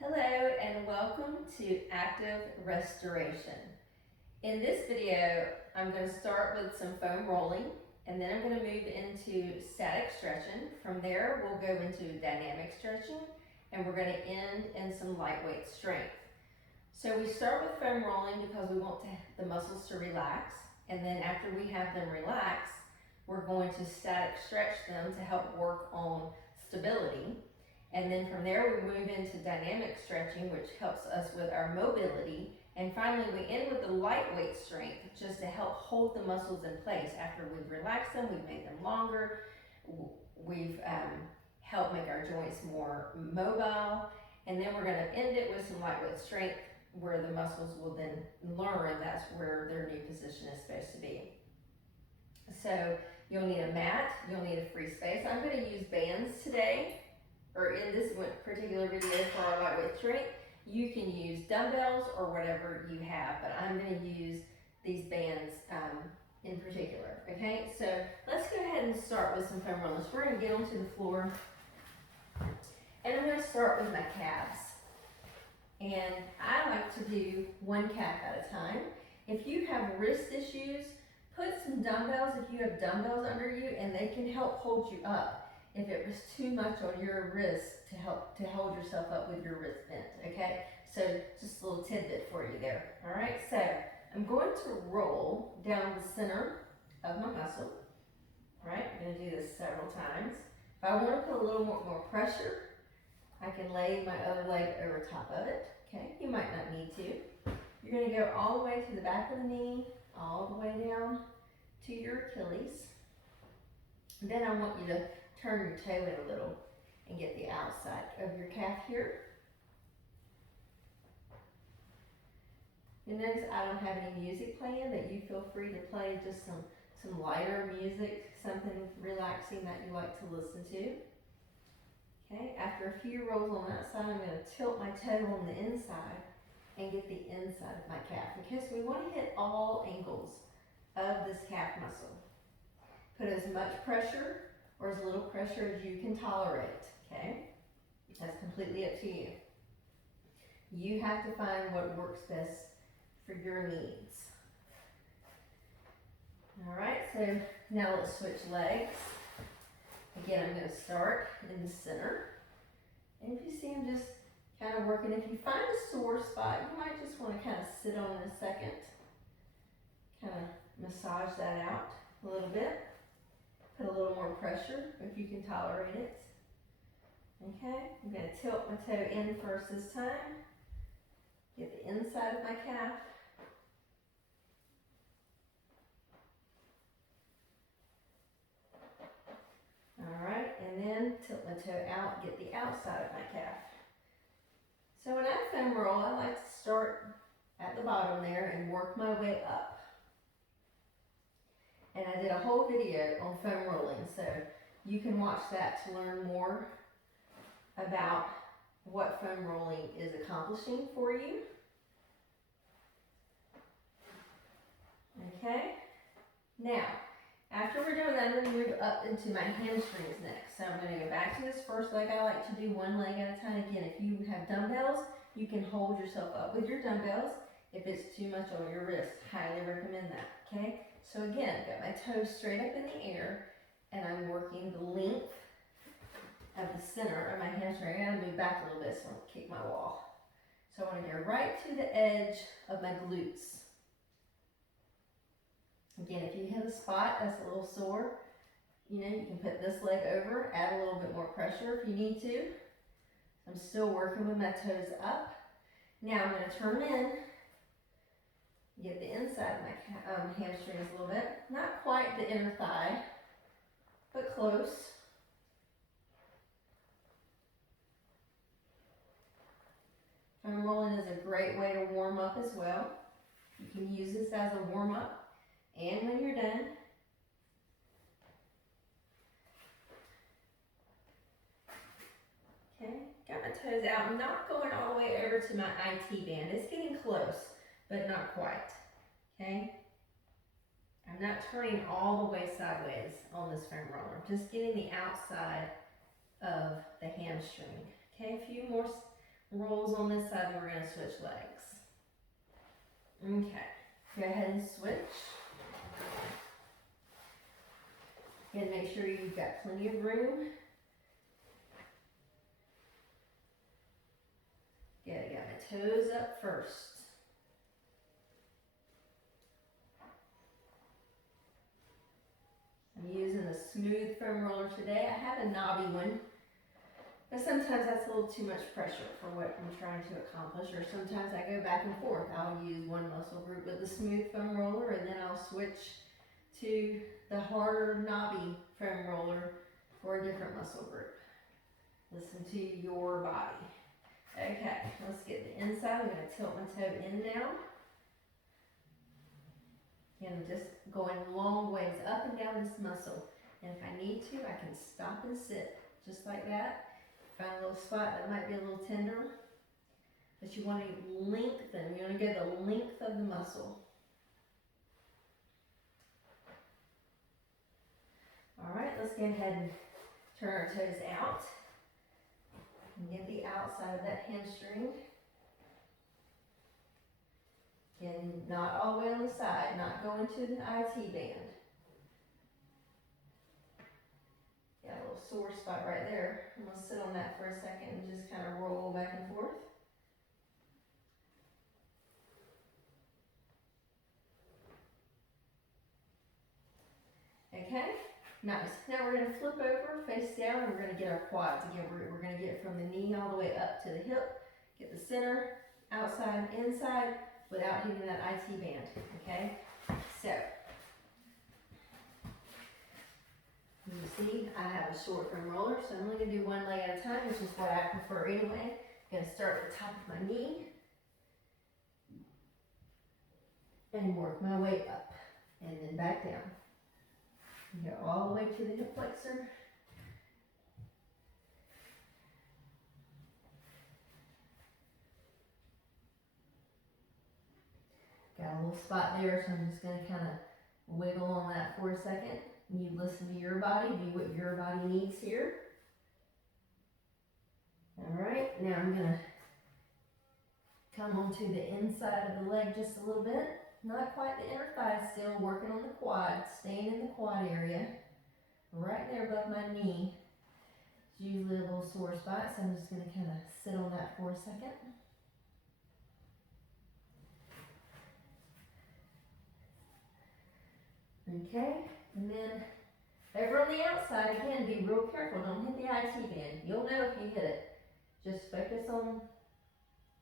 Hello and welcome to Active Restoration. In this video, I'm going to start with some foam rolling and then I'm going to move into static stretching. From there, we'll go into dynamic stretching and we're going to end in some lightweight strength. So we start with foam rolling because we want the muscles to relax, and then after we have them relax, we're going to static stretch them to help work on stability. And then from there we move into dynamic stretching, which helps us with our mobility. And finally we end with the lightweight strength, just to help hold the muscles in place. After we've relaxed them, we've made them longer, we've helped make our joints more mobile. And then we're going to end it with some lightweight strength where the muscles will then learn that's where their new position is supposed to be. So you'll need a mat, you'll need a free space. I'm going to use bands today, or in this particular video for our lightweight strength. You can use dumbbells or whatever you have, but I'm going to use these bands in particular. Okay, so let's go ahead and start with some foam rollers. We're going to get onto the floor, and I'm going to start with my calves. And I like to do one calf at a time. If you have wrist issues, put some dumbbells if you have dumbbells under you, and they can help hold you up if it was too much on your wrist to hold yourself up with your wrist bent, okay? So just a little tidbit for you there, all right? So I'm going to roll down the center of my muscle, all right? I'm gonna do this several times. If I wanna put a little more pressure, I can lay my other leg over top of it, okay? You might not need to. You're gonna go all the way to the back of the knee, all the way down to your Achilles. And then I want you to turn your toe in a little and get the outside of your calf here. You notice I don't have any music playing, but you feel free to play just some lighter music, something relaxing that you like to listen to. Okay, after a few rolls on that side, I'm going to tilt my toe on the inside and get the inside of my calf, because we want to hit all angles of this calf muscle. Put as much pressure or as little pressure as you can tolerate, okay? That's completely up to you. You have to find what works best for your needs. All right, so now let's switch legs. Again, I'm going to start in the center. And if you see I'm just kind of working, if you find a sore spot, you might just want to kind of sit on it a second. Kind of massage that out a little bit. Put a little more pressure if you can tolerate it. Okay, I'm going to tilt my toe in first this time. Get the inside of my calf. Alright, and then tilt my toe out, get the outside of my calf. So when I foam roll, I like to start at the bottom there and work my way up. And I did a whole video on foam rolling, so you can watch that to learn more about what foam rolling is accomplishing for you. Okay, now after we're done that, I'm going to move up into my hamstrings next. So I'm going to go back to this first leg. I like to do one leg at a time. Again, if you have dumbbells, you can hold yourself up with your dumbbells. If it's too much on your wrist, highly recommend that, okay? So again, got my toes straight up in the air, and I'm working the length of the center of my hamstring. I gotta move back a little bit so I don't kick my wall. So I want to go right to the edge of my glutes. Again, if you hit a spot that's a little sore, you can put this leg over, add a little bit more pressure if you need to. I'm still working with my toes up. Now I'm going to turn in, get the inside of my hamstrings a little bit. Not quite the inner thigh, but close. Foam rolling is a great way to warm up as well. You can use this as a warm up. And when you're done, okay, got my toes out. I'm not going all the way over to my IT band. It's getting close, but not quite, okay? I'm not turning all the way sideways on this foam roller. I'm just getting the outside of the hamstring. Okay, a few more rolls on this side and we're gonna switch legs. Okay, go ahead and switch. And make sure you've got plenty of room. Good, I got my toes up first. I'm using the smooth foam roller today. I have a knobby one, but sometimes that's a little too much pressure for what I'm trying to accomplish, or sometimes I go back and forth. I'll use one muscle group with the smooth foam roller and then I'll switch to the harder knobby foam roller for a different muscle group. Listen to your body. Okay, let's get the inside. I'm going to tilt my toe in now. And I'm just going long ways up and down this muscle. And if I need to, I can stop and sit just like that. Find a little spot that might be a little tender. But you want to lengthen. You want to go the length of the muscle. All right, let's go ahead and turn our toes out. And get the outside of that hamstring. And not all the way on the side, not going to the IT band. Got a little sore spot right there. I'm going to sit on that for a second and just kind of roll back and forth. Okay, nice. Now we're going to flip over, face down, and we're going to get our quads again. We're going to get from the knee all the way up to the hip, get the center, outside, inside, without hitting that IT band, okay? So, you see, I have a short foam roller, so I'm only going to do one leg at a time, which is what I prefer anyway. I'm going to start at the top of my knee and work my way up and then back down. Go all the way to the hip flexor. Got a little spot there, so I'm just going to kind of wiggle on that for a second. You listen to your body, do what your body needs here. Alright, now I'm going to come onto the inside of the leg just a little bit. Not quite the inner thigh, still working on the quad, staying in the quad area. Right there above my knee. It's usually a little sore spot, so I'm just going to kind of sit on that for a second. Okay, and then over on the outside, again, be real careful. Don't hit the IT band. You'll know if you hit it. Just focus on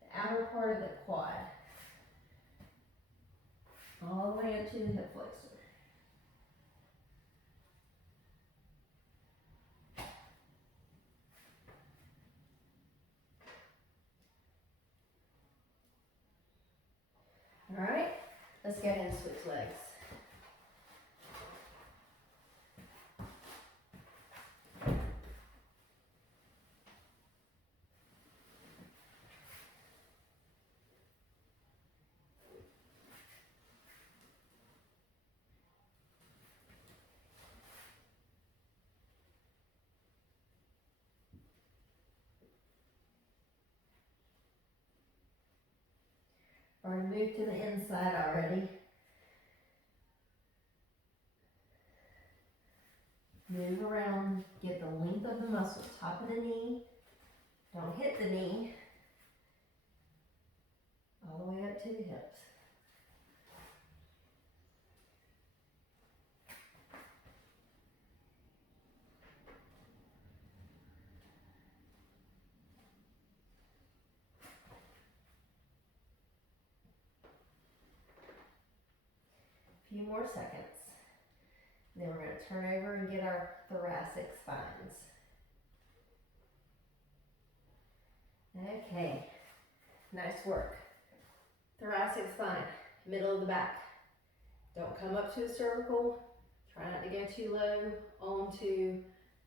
the outer part of the quad. All the way up to the hip flexor. All right, let's go ahead and switch legs. Already moved to the inside already. Move around, get the length of the muscle, top of the knee. Don't hit the knee. All the way up to the hips. A few more seconds. Then we're going to turn over and get our thoracic spines. Okay, nice work. Thoracic spine, middle of the back. Don't come up to the cervical. Try not to go too low onto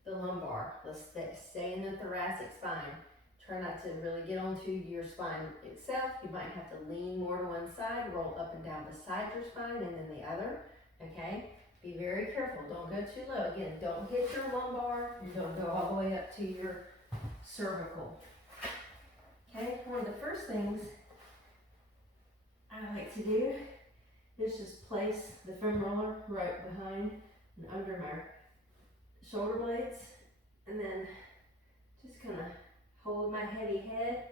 the lumbar. Let's stay in the thoracic spine. Try not to really get onto your spine itself. You might have to lean more to one side, roll up and down beside your spine and then the other, okay? Be very careful, don't go too low. Again, don't hit your lumbar and don't go all the way up to your cervical. Okay, one of the first things I like to do is just place the foam roller right behind and under my shoulder blades, and then just kind of hold my heavy head,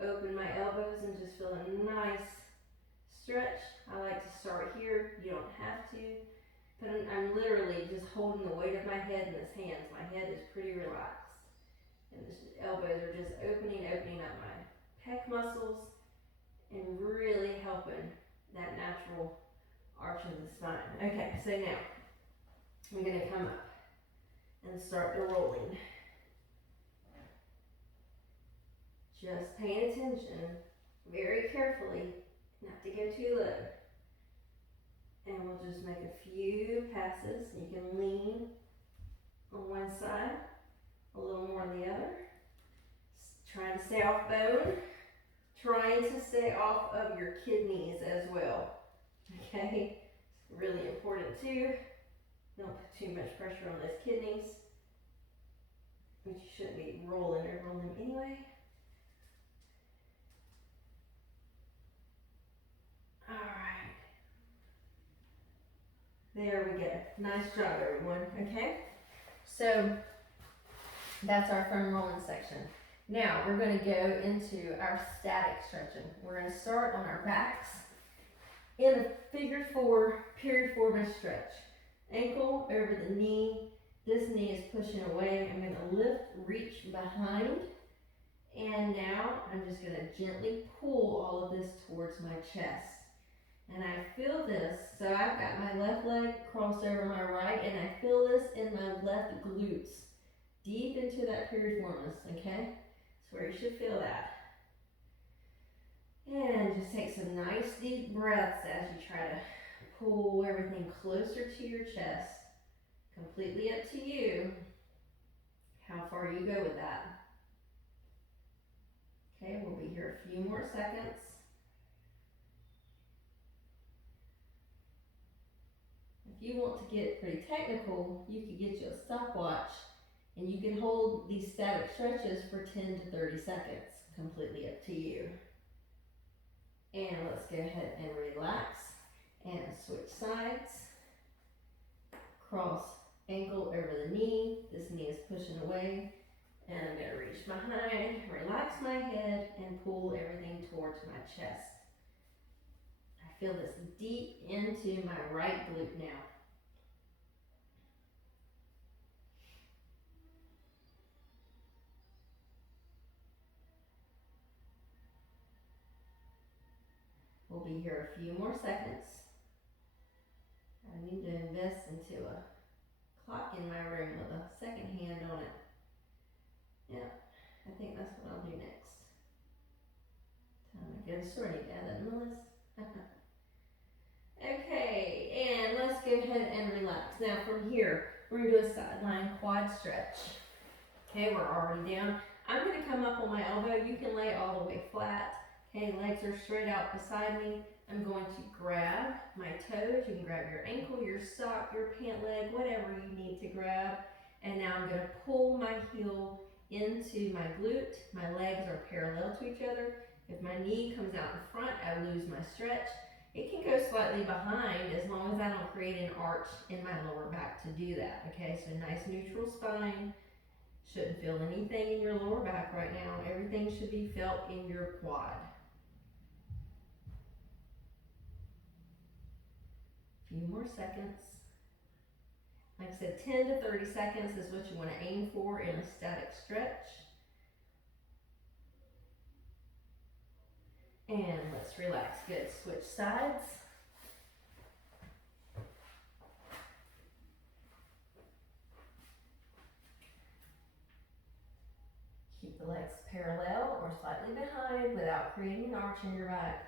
open my elbows, and just feel a nice stretch. I like to start here. You don't have to, but I'm literally just holding the weight of my head in this hands. My head is pretty relaxed, and the elbows are just opening up my pec muscles and really helping that natural arch of the spine. Okay, so now I'm going to come up and start the rolling. Just paying attention very carefully not to go too low. And we'll just make a few passes. You can lean on one side, a little more on the other. Trying to stay off bone. Trying to stay off of your kidneys as well. Okay? It's really important too. Don't put too much pressure on those kidneys, which you shouldn't be rolling over on them anyway. Alright. There we go. Nice job, everyone. Okay? So, that's our foam rolling section. Now, we're going to go into our static stretching. We're going to start on our backs in a figure four, period forward stretch. Ankle over the knee. This knee is pushing away. I'm going to lift, reach behind. And now I'm just going to gently pull all of this towards my chest. And I feel this. So I've got my left leg crossed over my right, and I feel this in my left glutes. Deep into that piriformis, okay? That's where you should feel that. And just take some nice deep breaths as you try to pull everything closer to your chest. Completely up to you how far you go with that. Okay, we'll be here a few more seconds. If you want to get pretty technical, you could get you a stopwatch and you can hold these static stretches for 10 to 30 seconds. Completely up to you. And let's go ahead and relax and switch sides. Cross ankle over the knee. This knee is pushing away. And I'm going to reach behind, relax my head, and pull everything towards my chest. I feel this deep into my right glute now. We'll be here a few more seconds. I need to invest into a clock in my room with a second hand on it. Yeah, I think that's what I'll do next. Time to go to sorting, add that on the list. Okay, and let's go ahead and relax. Now from here, we're going to do a sideline quad stretch. Okay, we're already down. I'm going to come up on my elbow. You can lay all the way flat. Okay, legs are straight out beside me. I'm going to grab my toes. You can grab your ankle, your sock, your pant leg, whatever you need to grab. And now I'm going to pull my heel into my glute. My legs are parallel to each other. If my knee comes out in front, I lose my stretch. It can go slightly behind as long as I don't create an arch in my lower back to do that. Okay, so nice neutral spine. Shouldn't feel anything in your lower back right now. Everything should be felt in your quad. Few more seconds. Like I said, 10 to 30 seconds is what you want to aim for in a static stretch. And let's relax. Good. Switch sides. Keep the legs parallel or slightly behind without creating an arch in your back.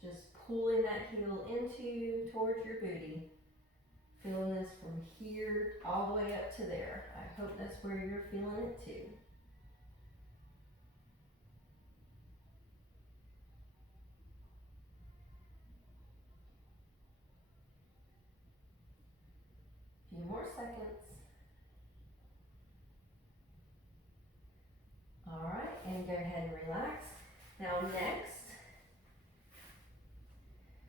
Just pulling that heel towards your booty. Feeling this from here all the way up to there. I hope that's where you're feeling it too. Few more seconds. All right, and go ahead and relax. Now next,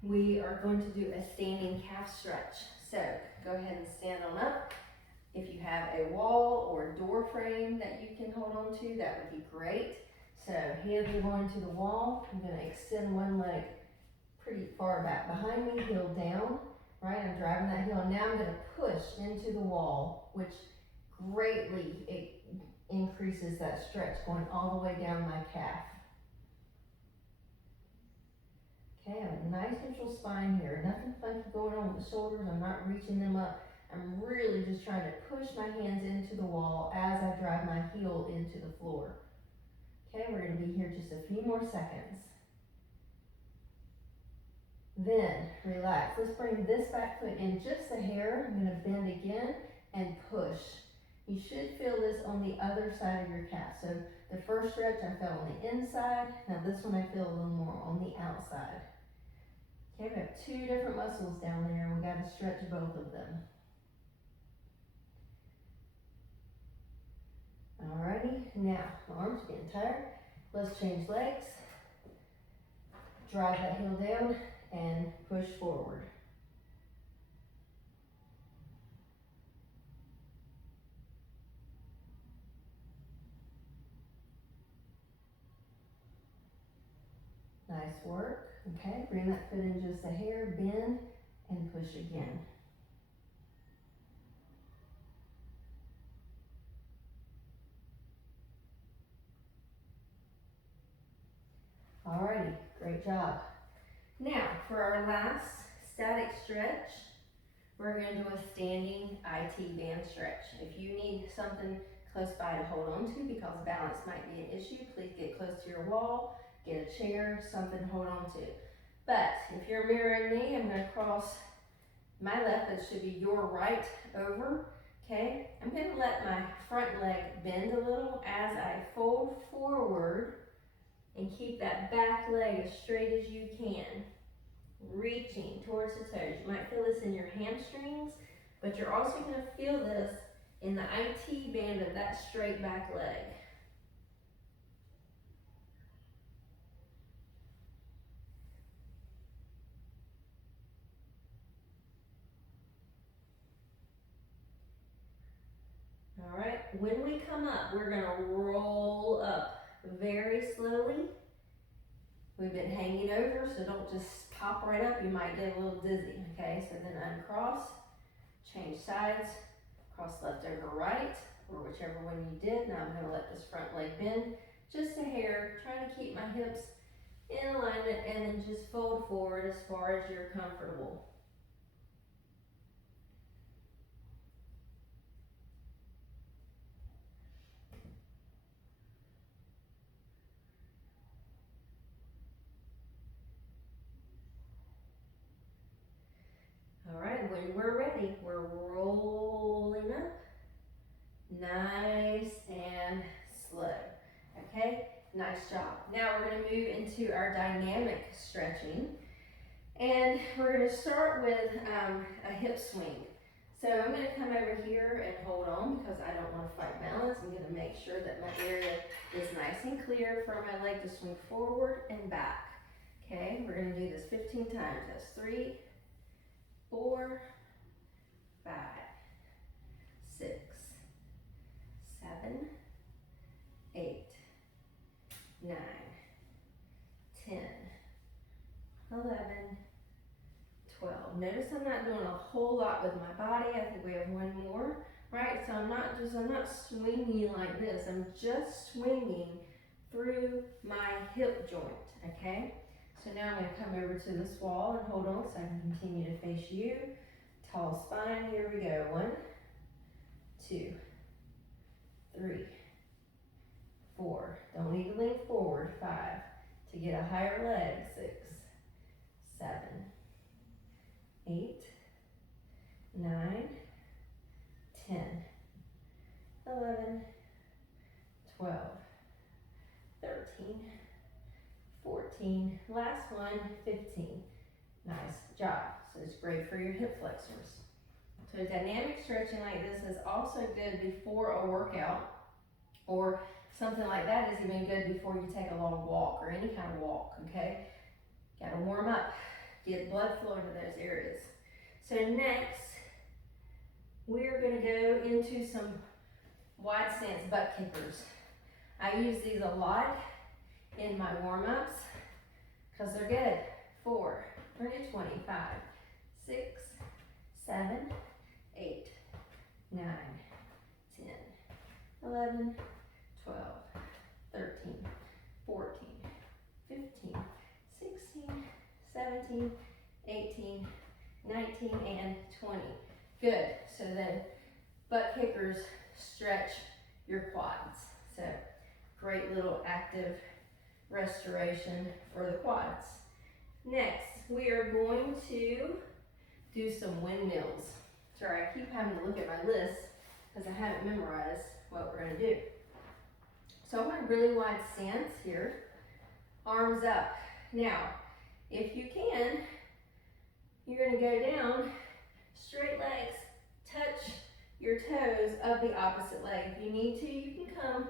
we are going to do a standing calf stretch. So go ahead and stand on up. If you have a wall or a door frame that you can hold on to, that would be great. So hands are going to the wall. I'm going to extend one leg pretty far back behind me, heel down. Right, I'm driving that heel. Now I'm going to push into the wall, which greatly increases that stretch going all the way down my calf. Okay, I have a nice neutral spine here. Nothing funky going on with the shoulders. I'm not reaching them up. I'm really just trying to push my hands into the wall as I drive my heel into the floor. Okay, we're going to be here just a few more seconds. Then relax. Let's bring this back foot in just a hair. I'm going to bend again and push. You should feel this on the other side of your calf. So the first stretch I felt on the inside. Now this one I feel a little more on the outside. Okay, we have two different muscles down there and we got to stretch both of them. Alrighty, now my arms are getting tired. Let's change legs. Drive that heel down and push forward. Nice work. Okay, bring that foot in just a hair, bend, and push again. Alrighty, great job. Now, for our last static stretch, we're going to do a standing IT band stretch. If you need something close by to hold on to because balance might be an issue, please get close to your wall, get a chair, something to hold on to. But if you're mirroring me, I'm going to cross my left, that should be your right, over. Okay, I'm going to let my front leg bend a little as I fold forward and keep that back leg as straight as you can. Reaching towards the toes. You might feel this in your hamstrings, but you're also going to feel this in the IT band of that straight back leg. All right, when we come up, we're going to roll up very slowly. We've been hanging over, so don't just pop right up. You might get a little dizzy, okay? So then uncross, change sides, cross left over right, or whichever one you did. Now I'm going to let this front leg bend just a hair, trying to keep my hips in alignment, and then just fold forward as far as you're comfortable. All right, when we're ready, we're rolling up, nice and slow, okay? Nice job. Now we're going to move into our dynamic stretching, and we're going to start with a hip swing. So I'm going to come over here and hold on because I don't want to fight balance. I'm going to make sure that my area is nice and clear for my leg to swing forward and back. Okay, we're going to do this 15 times. That's 3, 4, 5, 6, 7, 8, 9, 10, 11, 12. Notice I'm not doing a whole lot with my body. I think we have one more, right? So I'm not swinging like this. I'm just swinging through my hip joint, okay? So now I'm going to come over to this wall and hold on so I can continue to face you. Tall spine, here we go. 1, 2, 3, 4. Don't need to lean forward. 5. To get a higher leg. 6, 7, 8, 9, 10, 11, 12, 13, 14, last one, 15. Nice job. So it's great for your hip flexors. So dynamic stretching like this is also good before a workout, or Something like that is even good before you take a long walk or any kind of walk, okay? Gotta warm up, get blood flow to those areas. So next, we're gonna go into some wide stance butt kickers. I use these a lot in my warm-ups because they're good. 4, 20, 5, 6, 7, 8, 9, 10, 11, 12, 13, 14, 15, 16, 17, 18, 19, and 20. Good. So the butt kickers stretch your quads. So great little active restoration for the quads. Next, we are going to do some windmills. Sorry, I keep having to look at my list because I haven't memorized what we're going to do. So I'm in a really wide stance here, arms up. Now, if you can, you're going to go down, straight legs, touch your toes of the opposite leg. If you need to, you can come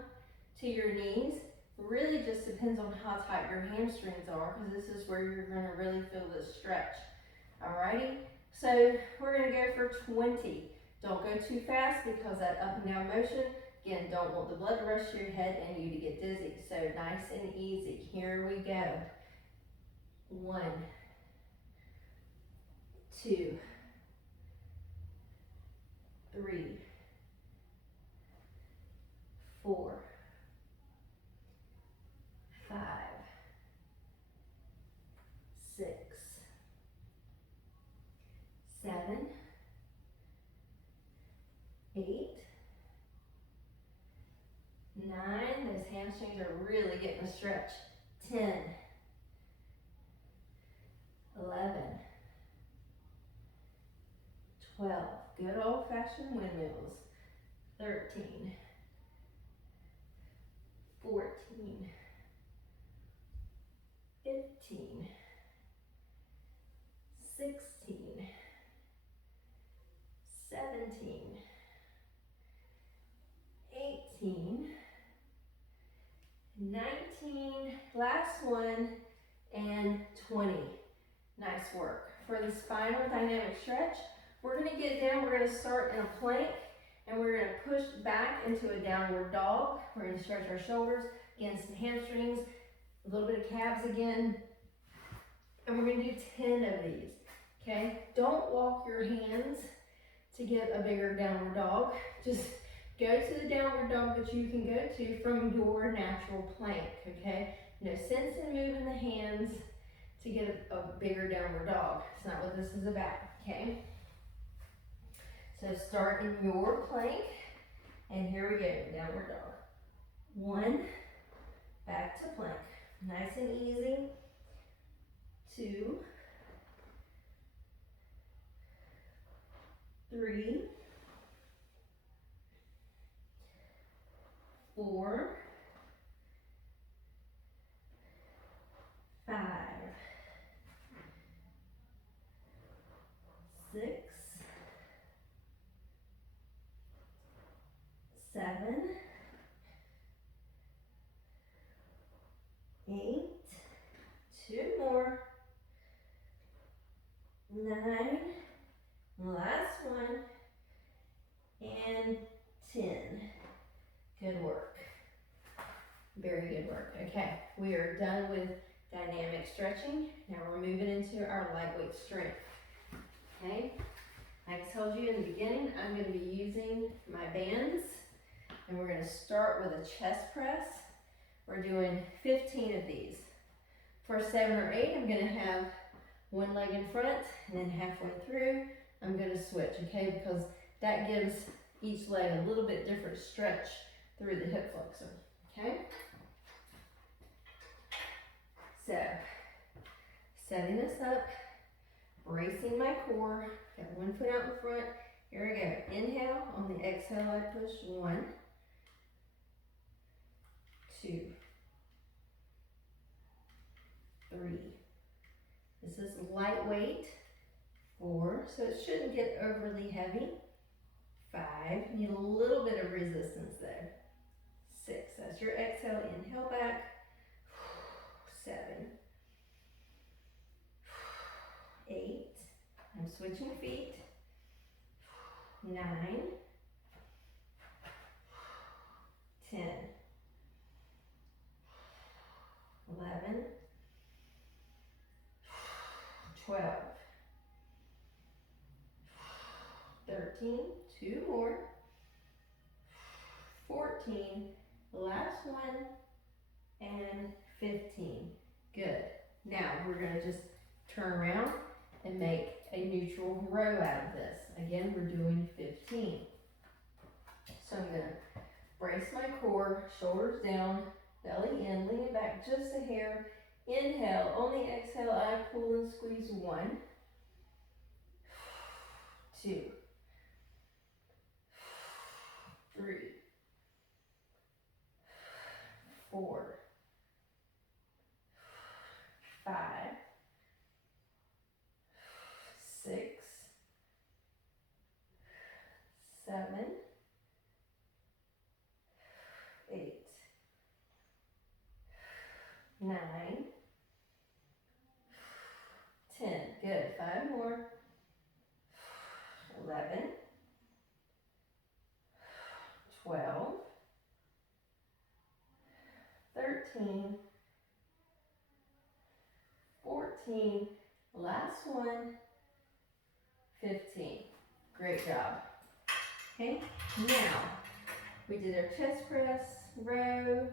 to your knees. Really just depends on how tight your hamstrings are, because this is where you're going to really feel this stretch. Alrighty, so we're going to go for 20. Don't go too fast because that up and down motion, again, don't want the blood to rush to your head and you to get dizzy. So nice and easy. Here we go. 1, 2, 3, 4, 5, 6, 7, 8, 9. Those hamstrings are really getting a stretch. 10, 11, 12. Good old-fashioned windmills. 13, 14, 15, 16, 17, 18, 19, last one, and 20. Nice work. For the spinal dynamic stretch, we're going to get down, we're going to start in a plank, and we're going to push back into a downward dog. We're going to stretch our shoulders, again, some hamstrings, a little bit of calves again, and we're going to do 10 of these, okay? Don't walk your hands to get a bigger downward dog. Just go to the downward dog that you can go to from your natural plank, okay? No sense in moving the hands to get a bigger downward dog. It's not what this is about, okay? So start in your plank, and here we go, downward dog. 1, back to plank. Nice and easy. 2, 3, 4, 5, 6, 7, 8, 2 more, 9, last one, and 10. Good work. Very good work. Okay, we are done with dynamic stretching. Now we're moving into our lightweight strength. Okay, like I told you in the beginning, I'm going to be using my bands, and we're going to start with a chest press. We're doing 15 of these. For 7 or 8, I'm going to have one leg in front, and then halfway through, I'm going to switch, okay? Because that gives each leg a little bit different stretch through the hip flexor, okay? So, setting this up, bracing my core, got one foot out in front. Here we go. Inhale, on the exhale I push 1, 2, 3. This is lightweight. 4, so it shouldn't get overly heavy. 5, need a little bit of resistance there. 6. That's your exhale, inhale back. 7, 8. I'm switching feet. 9, 10, 11, 12, 13, 2 more, 14, last one, and 15. Good. Now we're going to just turn around and make a neutral row out of this. Again, we're doing 15. So I'm going to brace my core, shoulders down, belly in, lean it back just a hair. Inhale, on the exhale, I pull and squeeze. 1, 2, 3, 4, 5, 6, 7, 8, 9, 10. Good. 5 more. 11, 12, 13, 14, last one, 15. Great job. Okay, now we did our chest press row.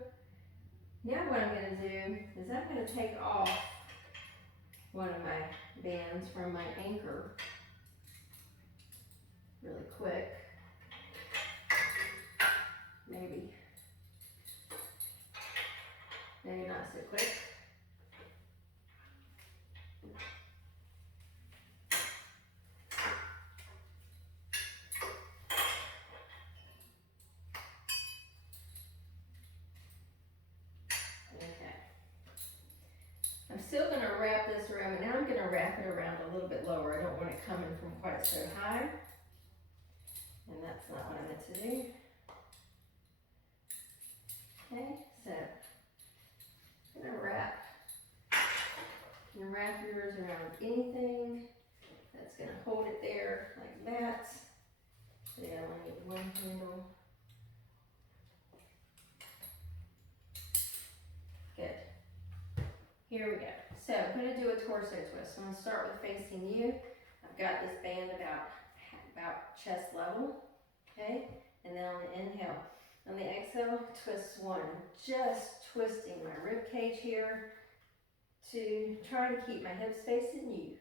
Now what I'm going to do is I'm going to take off one of my bands from my anchor really quick. Maybe not so quick. Okay. I'm still going to wrap this around, but now I'm going to wrap it around a little bit lower. I don't want it coming from quite so high. And that's not what I meant to do. Okay, so I'm going to wrap. You can wrap yours around anything that's going to hold it there like that. So yeah, I only need one handle. Good. Here we go. So I'm going to do a torso twist. So I'm going to start with facing you. I've got this band about chest level. Okay, and then on the inhale. On the exhale, twist 1. I'm just twisting my rib cage here. 2, trying to keep my hips facing you.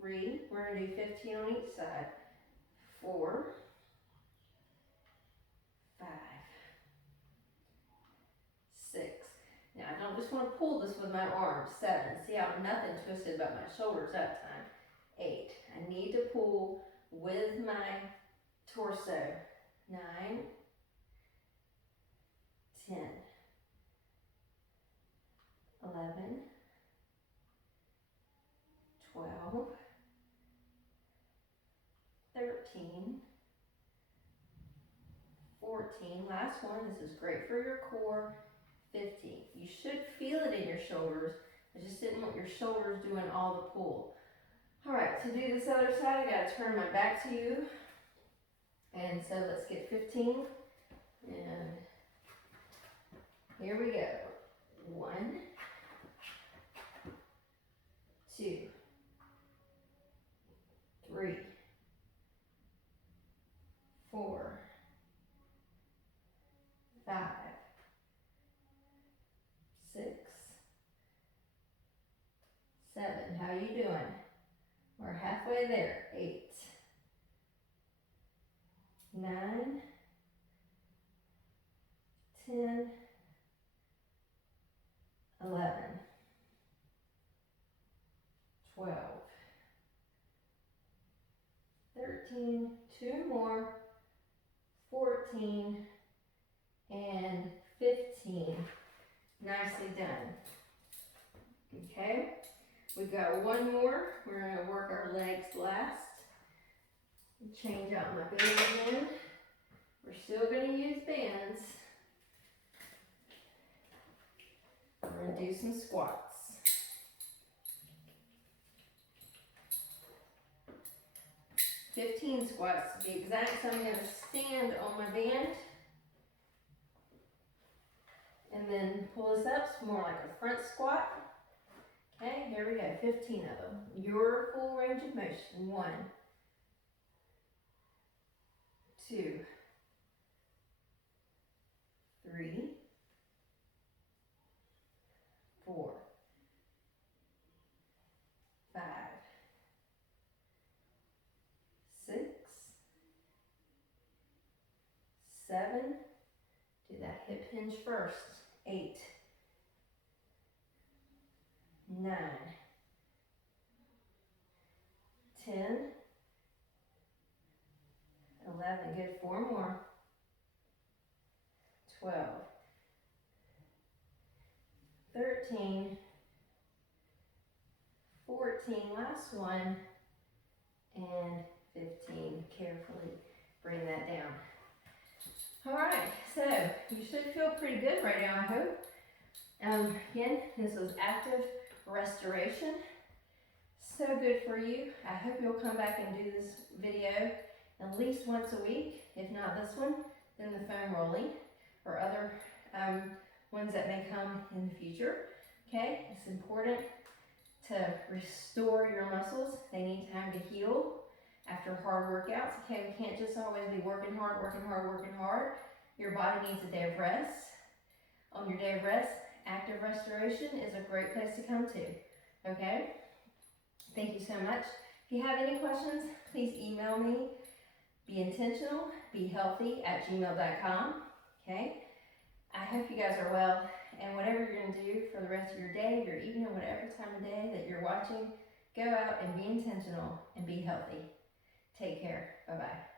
3, we're going to do 15 on each side. 4, 5, 6. Now I don't just want to pull this with my arms. 7, see how nothing twisted but my shoulders that time. 8, I need to pull with my torso. 9, 10, 11, 12, 13, 14, last one, this is great for your core, 15. You should feel it in your shoulders. I just didn't want your shoulders doing all the pull. All right, to do this other side, I gotta turn my back to you. And so let's get 15. And here we go. 1, 2, 3, 4, 5, 6, 7. How you doing? We're halfway there. 8, 9, 10, 11, 12, 13, 2 more, 14, and 15. Nicely done. Okay, we've got one more. We're going to work our legs last. Change out my band again. We're still going to use bands. we're gonna do some squats. "15 squats to be exact, so I'm gonna stand on my band and then pull this up, so more like a front squat. Okay, here we go, 15 of them. Your full range of motion. 1, 2, 3, 4, 5, 6, 7, do that hip hinge first. 8, 9, 10, 11, good, 4 more. 12, 13, 14, last one, and 15. Carefully bring that down. All right, so you should feel pretty good right now, I hope. Again, this was active restoration. So good for you. I hope you'll come back and do this video at least once a week. If not this one, then the foam rolling or other ones that may come in the future. Okay, it's important to restore your muscles. They need time to heal after hard workouts. Okay, we can't just always be working hard, working hard, working hard. Your body needs a day of rest. On your day of rest, active restoration is a great place to come to. Okay, thank you so much. If you have any questions, please email me. BeIntentional@gmail.com. Okay, I hope you guys are well, and whatever you're going to do for the rest of your day, your evening, whatever time of day that you're watching, go out and be intentional and be healthy. Take care. Bye-bye.